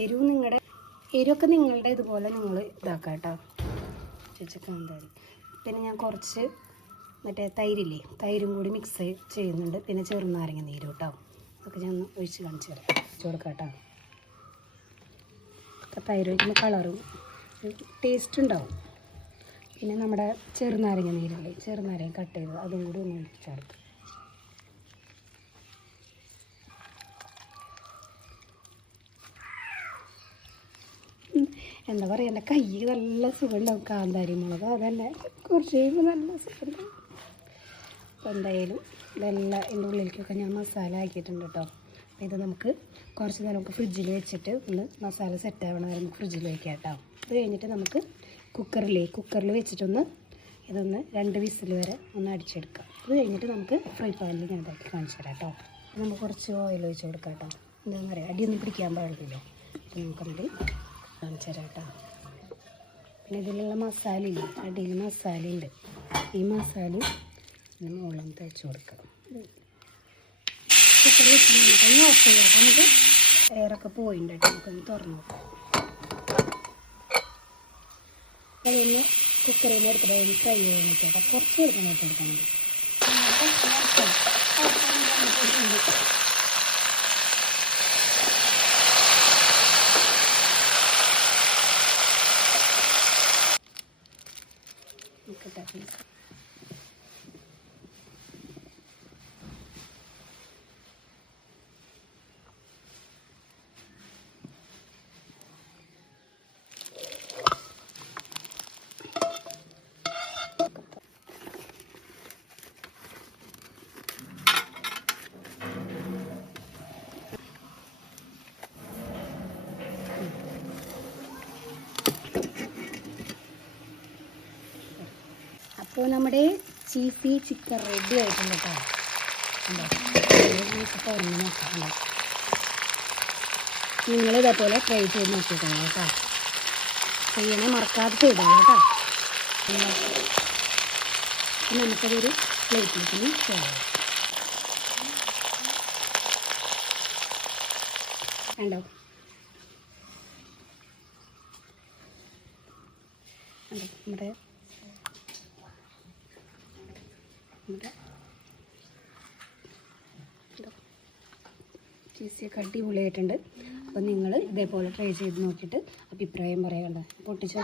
എരിവൊക്കെ നിങ്ങളുടെ ഇതുപോലെ നിങ്ങൾ ഇതാക്കാം കേട്ടോ. കാന്താരി പിന്നെ ഞാൻ കുറച്ച് മറ്റേ തൈരും കൂടി മിക്സ് ചെയ്യുന്നുണ്ട്. പിന്നെ ചെറുനാരങ്ങ നീരും കേട്ടോ. അതൊക്കെ ഞാൻ ഒന്ന് ഒഴിച്ച് കാണിച്ചു തരാം. ഒഴിച്ച് കൊടുക്കാം കേട്ടോ. തൈര് ഒഴിക്കുമ്പോൾ കളറും ടേസ്റ്റ് ഉണ്ടാവും. പിന്നെ നമ്മുടെ ചെറുനാരങ്ങ നീരില്ലേ, ചെറുനാരങ്ങ കട്ട് ചെയ്ത് അതും കൂടി ഒന്ന് ഒഴിച്ചെടുക്കും. എന്താ പറയുക, എൻ്റെ കൈ നല്ല സുഖമുണ്ടാവും. കാന്താരി മുളക് അതന്നെ കുറച്ച് കഴിയുമ്പോൾ നല്ല സുഖമുണ്ടാവും. അപ്പോൾ എന്തായാലും ഇതെല്ലാം എൻ്റെ ഉള്ളിലേക്കൊക്കെ ഞാൻ മസാല ആക്കിയിട്ടുണ്ട് കേട്ടോ. അപ്പോൾ ഇത് നമുക്ക് കുറച്ച് നേരം നമുക്ക് ഫ്രിഡ്ജിൽ വെച്ചിട്ട് ഒന്ന് മസാല സെറ്റ് ആവണ വരെ നമുക്ക് ഫ്രിഡ്ജിൽ വയ്ക്കാം കേട്ടോ. അത് കഴിഞ്ഞിട്ട് നമുക്ക് കുക്കറിൽ വെച്ചിട്ടൊന്ന് ഇതൊന്ന് 2 വിസിൽ വരെ ഒന്ന് അടിച്ചെടുക്കാം. അത് കഴിഞ്ഞിട്ട് നമുക്ക് ഫ്രൈ പാനിൽ ഞാൻ ഇതാക്കി കാണിച്ചു തരാം കേട്ടോ. നമുക്ക് കുറച്ച് ഓയിൽ ഒഴിച്ച് കൊടുക്കാം കേട്ടോ. എന്താണെന്ന് പറയുക, അടിയൊന്നും പിടിക്കാൻ പാടില്ലല്ലോ. അപ്പോൾ നമുക്കതിൽ കാണിച്ചു തരാം കേട്ടോ. പിന്നെ ഇതിലുള്ള മസാലയില്ലേ, അടിയിൽ മസാലയുണ്ട്. ഈ മസാല മുകളിൽ തേച്ച് കൊടുക്കാം. കുക്കറിൽ വെച്ച് നമുക്കൊന്ന് ഓഫ് ചെയ്യാം. നമുക്ക് എയറൊക്കെ പോയിട്ടുണ്ട് കേട്ടോ. നമുക്കൊന്ന് തുറന്നു നോക്കാം. അതൊന്ന് കുക്കറിൽ നിന്ന് എടുത്തിട്ട് ഒന്ന് ഫ്രൈ ചെയ്യാൻ വെച്ചേക്കാം. കുറച്ച് എടുക്കാൻ വെച്ചെടുക്കാൻ മതി. അപ്പോൾ നമ്മുടെ ചീസി ചിക്കൻ റെഡി ആയിട്ടുണ്ട് കേട്ടോ. തുറന്ന് നോക്കാം. നിങ്ങൾ ഇതേപോലെ ട്രൈ ചെയ്ത് നോക്കിയിട്ടുണ്ട് കേട്ടോ. ചെയ്യണേ മറക്കാതെ ചെയ്തോളൂ കേട്ടോ. നമുക്കതൊരു പ്ലേറ്റിലേക്ക് ചെയ്യാം. വേണ്ടോ? നമ്മുടെ ചീസിയൊക്കെ അടിപൊളിയായിട്ടുണ്ട്. അപ്പോൾ നിങ്ങൾ ഇതേപോലെ ട്രൈ ചെയ്ത് നോക്കിയിട്ട് അഭിപ്രായം പറയണ്ട. പൊട്ടിച്ച്